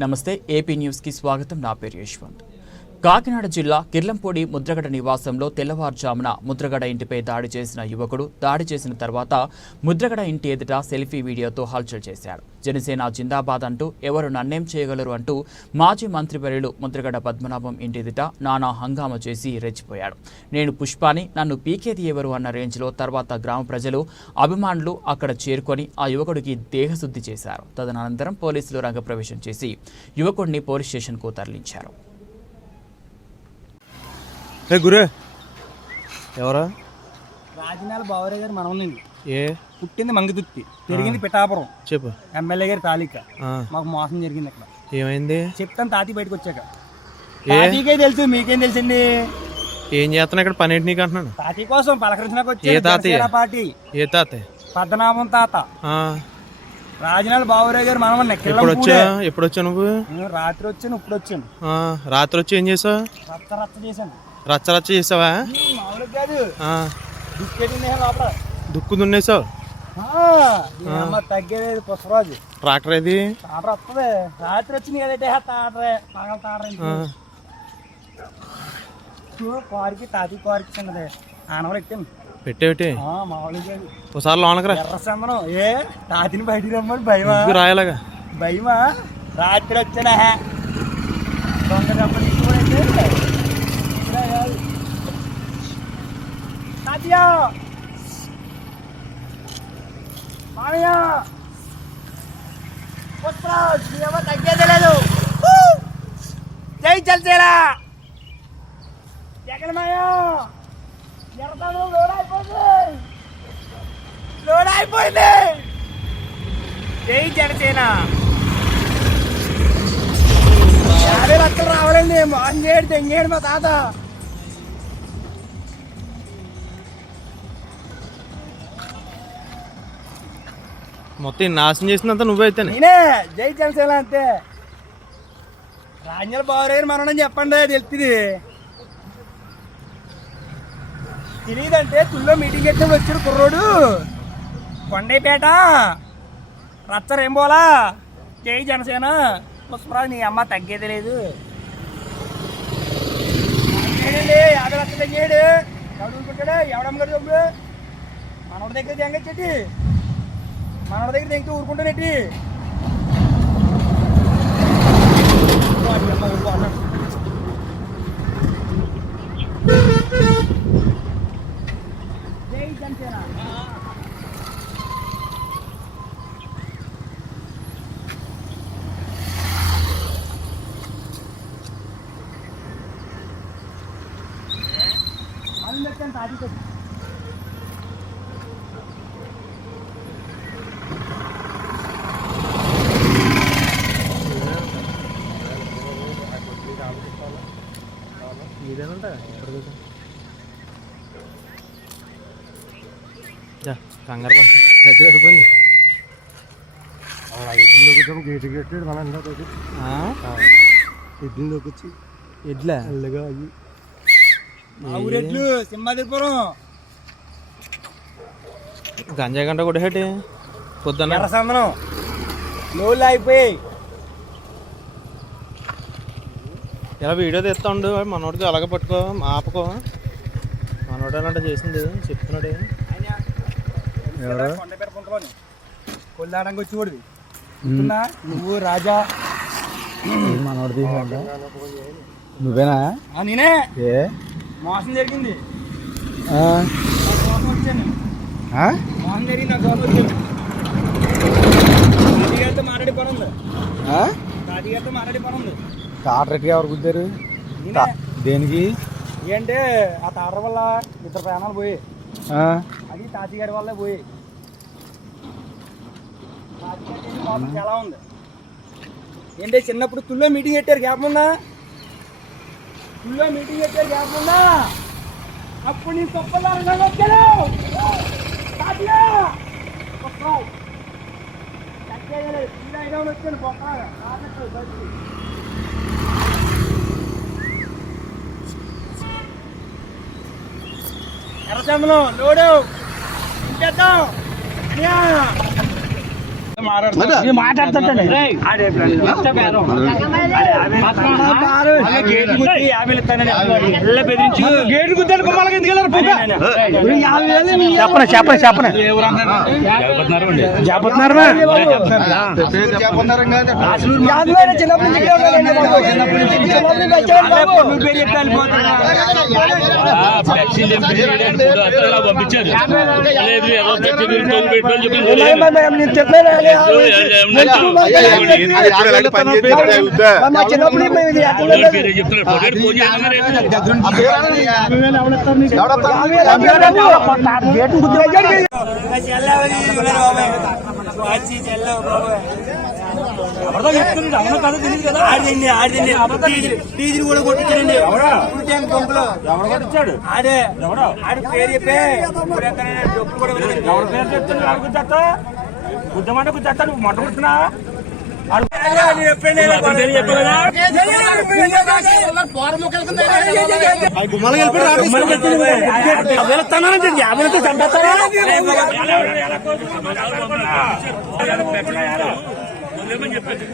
నమస్తే ఏపీ న్యూస్కి స్వాగతం. నా పేరు యశ్వంత్. కాకినాడ జిల్లా కిర్లంపూడి ముద్రగడ నివాసంలో తెల్లవారుజామున ముద్రగడ ఇంటిపై దాడి చేసిన యువకుడు దాడి చేసిన తర్వాత ముద్రగడ ఇంటి ఎదుట సెల్ఫీ వీడియోతో హల్చల్ చేశాడు. జనసేన జిందాబాద్ అంటూ ఎవరు నన్నేం చేయగలరు అంటూ మాజీ మంత్రివర్యులు ముద్రగడ పద్మనాభం ఇంటి ఎదుట నానా హంగామా చేసి రెచ్చిపోయాడు. నేను పుష్పాని నన్ను పీకేది ఎవరు అన్న రేంజ్లో తర్వాత గ్రామ ప్రజలు అభిమానులు అక్కడ చేరుకొని ఆ యువకుడికి దేహశుద్ధి చేశారు. తదనంతరం పోలీసులు రంగప్రవేశం చేసి యువకుడిని పోలీస్ స్టేషన్కు తరలించారు. ఏ గురే. ఎవరా? రాజనాల బావరే గారు మనవనండి ఏ? పుట్టింది మంగదుత్తి పెరిగింది పిఠాపురం. చెప్పు. ఎమ్మెల్యే గారి తాలిక. మాకు మోసం జరిగింది అక్కడ. ఏమైంది? చెప్తాను తాతి బయటకు వచ్చాక. ఏ? తాతీకే తెలుసు మీకేం తెలుసండి ఏం చేస్తున్నా ఇక్కడ? పని ఏంటి నీకు అంటున్నాను? తాతీ కోసం పలకరించడానికి? జనసేన పార్టీ. ఏ తాతే పద్మనాభం తాత. రాజనాల బావరే గారు మనవన్న ఎప్పుడు వచ్చా? ఎప్పుడు వచ్చా నువ్వు? రాత్రి వచ్చాను ఇప్పుడు వచ్చాను రాత్రి వచ్చి ఏం చేసావు? రచ్చ రచ్చ చేశాను. రచ్చ రచ్చ చేసావా? దుక్కు దున్నేసావు? తగ్గేది పుష్పరాజు ట్రాక్టర్ ఏది? తాటర వస్తుంది. రాత్రి వచ్చింది కదంటే తాటరే పగల తాటర కారుకి తాతి కారుకి చిన్నది. ఆనవలు ఎక్కాను. పెట్టేవిటి. ఒకసారి లోనకి రా ఎర్ర చందనం ఏ తాతిని బయటికి రమ్మని భయమా? రాయలాగా. భయమా? రాత్రి వచ్చానా తాతయ్య మామయ్య! పుష్పరాజ్ మీ తగ్గేదే లేదు. ఊ! జై చల్చేరా జగన్మయ్య ఎర్రతను లోడ్ అయిపోయింది లోడ్ అయిపోయింది జై జనసేన. యాభై లక్షలు రావాలండి మాన్ చేయడు తెంగేడు మా తాత. మొత్తం నాశనం చేసినంత నువ్వైతే నేనే జై జనసేన అంతే. రాజ్యాల బావరేరు మరణం చెప్పండి తెలుస్తుంది తెలియదంటే తుల్లో మీటింగ్ ఎత్తే వచ్చాడు కుర్రోడు. కొండైపేట రచ్చరేంబోలా పోలా జై జనసేన. పుష్పరాజు నీ అమ్మ తగ్గేది లేదు. యాదవ్ యాభై లక్షలు తగ్గేయడు చదువుకుంటాడు ఎవడమ్మ గారు చెప్పు మనోడి దగ్గర తెంగచ్చేటి మన దగ్గర తెంగితే ఊరుకుంటానేటి జై కంగారు దగ్గర అయిపోయింది గేటు గేటు మన ఎడ్లలోకి వచ్చి ఎడ్లా? అల్లగా అయ్యి. మా ఊరెడ్లు సింహాదిపురం గంజాయి గంట కూడా హేటి పొద్దున్న అయిపోయాయి ఇలా వీడియో తీస్తా ఉండు మనోడికి అలాగే పట్టుకో ఆపకో. మనోడు అలాంటి చేసింది చెప్తున్నాడు. కొండపేట పుంతలోని కొల్లాడంగా వచ్చి ఓడివి? నువ్వు రాజా. మనోడు నువ్వేనా? ఆ, నేనే. ఏ? మోసం జరిగింది. ఆ? నాకు వచ్చాను. ఆ? మోసం జరిగింది నాకు మోసం వచ్చాను. తాతగారితో మాట్లాడి పని ఉంది ఆ? తాతగారితో మాట్లాడి పని ఉంది తాటరెట్గా ఎవరు కుద్దారు నేనే. దేనికి? ఏంటంటే ఆ తాటర వల్ల ఇద్దరు ప్రాణాలు పోయి? అది తాతగారి వల్లే పోయి తాతగారి చేసిన మోసం ఉంది ఏంటి చిన్నప్పుడు తుల్లో మీటింగ్ పెట్టారు గ్యాప్ తుల్లో మీటింగ్ పెట్టారు గ్యాప్ అప్పుడు నీ తప్పదారుగా వచ్చాను తాతయ్య! వస్తావు. చచ్చేయలేదు. ఇలా ఇలా వచ్చాను పొక్కగా. రానట్టు బయటికి. ఎర్రచందనం లోడు. ఇంకేద్దాం. చెప్పను చెప్పను చెప్పను చెప్తున్నారా చిన్నప్పటి నుంచి ఇక్కడే ఉన్నాడండి బాబు. చిన్నప్పటి నుంచి వచ్చాడు బాబు. నువ్వు పేరు చెప్తే వెళ్ళిపోతున్నా. పంపించారు లేదు ఏదో పెట్టి చెప్పి మరి నేను చెప్పాను అని. నెక్స్ట్ మంత్ మా చిన్నప్పుడు మేము ఇది ఎక్కడ ఉండేది? పేరు చెప్తున్నారు ఫోటో ఫోన్ చేస్తున్నారు గేటు గుర్తు ఆడింది ఆడింది డీజిల్ కూడా కొట్టించాడండి ఎవరు కొట్టించాడు ఆడే ఆడి పేరు చెప్పే ఇప్పుడు ఎక్కడైనా డబ్బులు కూడా ఎవరి పేరు చెప్తున్నా గుద్దమంటే గుద్దేస్తాను మొట్ట కుడుతున్నా చెప్పండి.